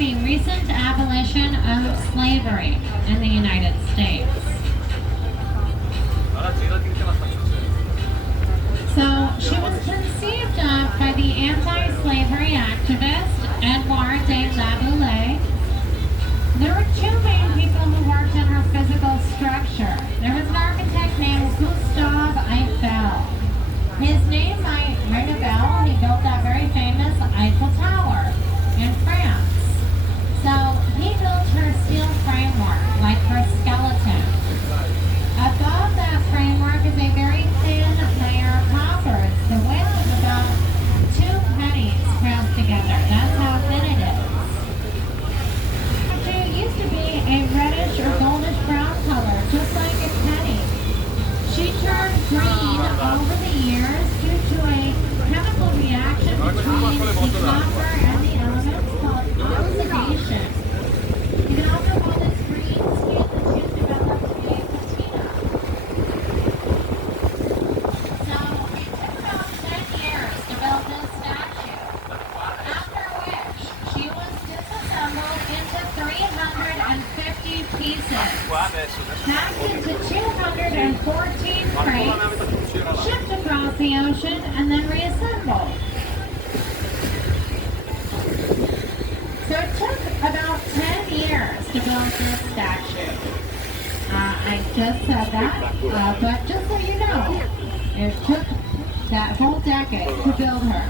the recent abolition of slavery in the United States. So she was conceived of by the anti-slavery activist Edouard de Laboulaye. There were two main people who worked in her physical structure. There was an architect named Gustave Eiffel. His name might ring a bell. He built that very famous Eiffel Tower in France. So he built her steel framework, like her skeleton. Above that framework is a very thin layer of copper. It's the width of about 2 pennies pressed together. That's how thin it is. It used to be a reddish or goldish brown color, just like a penny. She turned green over the years due to a chemical reaction between the copper and the elements called oxidation. You can also call this green skin that she developed to be a patina. So it took about 10 years to build this statue, after which she was disassembled into 350 pieces, packed into 214 crates, shipped across the ocean, and then reassembled. So it took about 10 years to build this statue. I just said that, but just so you know, it took that whole decade to build her.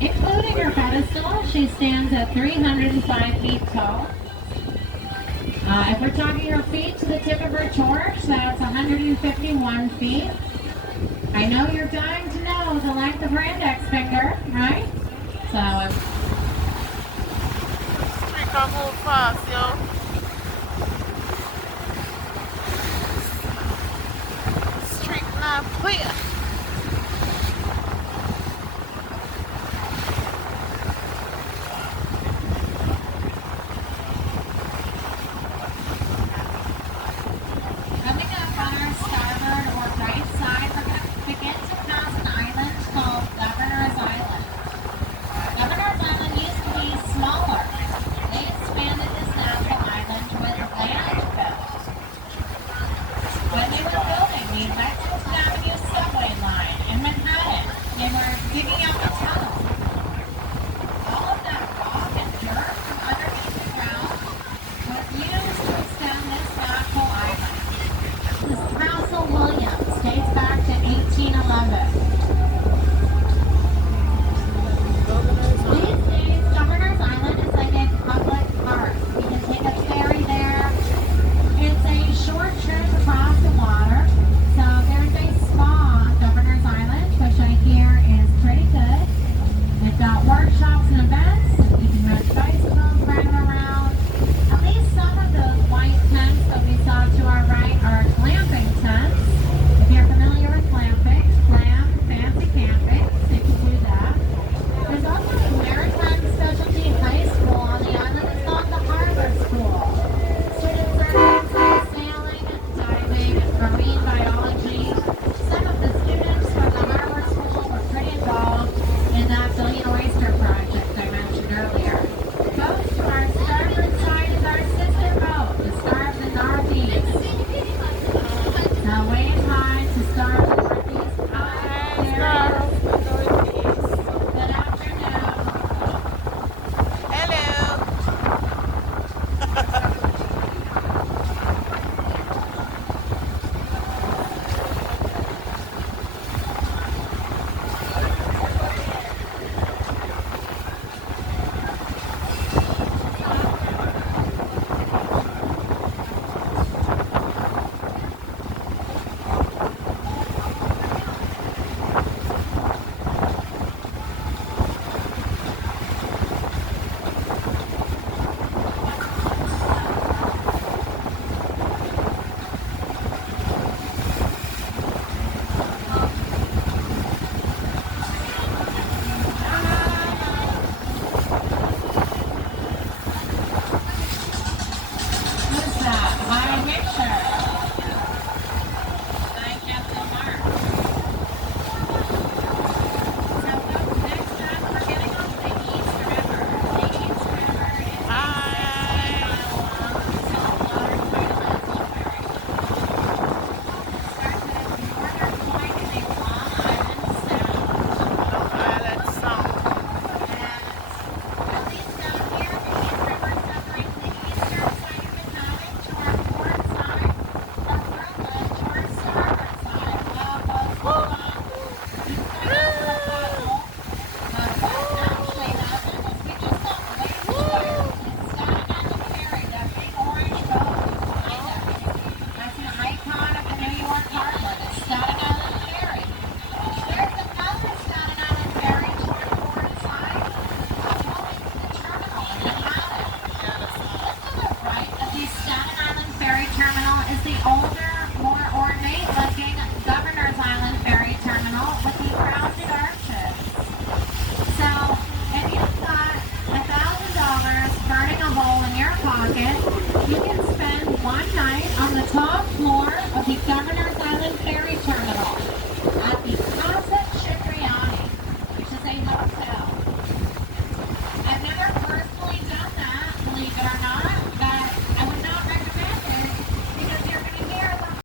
Including her pedestal, she stands at 305 feet tall. If we're talking her feet to the tip of her torch, that's 151 feet. I know you're dying to know the length of her index finger, right? So Street can move fast, yo. Street not clear. coming up on our starboard or right side, we're going to begin to pass an island called Governor's Island. Governor's Island used to be smaller. They expanded this natural island with land built. When they were building the Lexington Avenue subway line in Manhattan, they were digging out the tunnel. All of that rock and dirt from underneath the ground was used to extend this natural island. This Castle Williams dates back to 1811. These days, Governor's Island is like a public park. You can take a ferry there. It's a short trip across the water. So there's a spa on Governor's Island, which I hear is pretty good. You can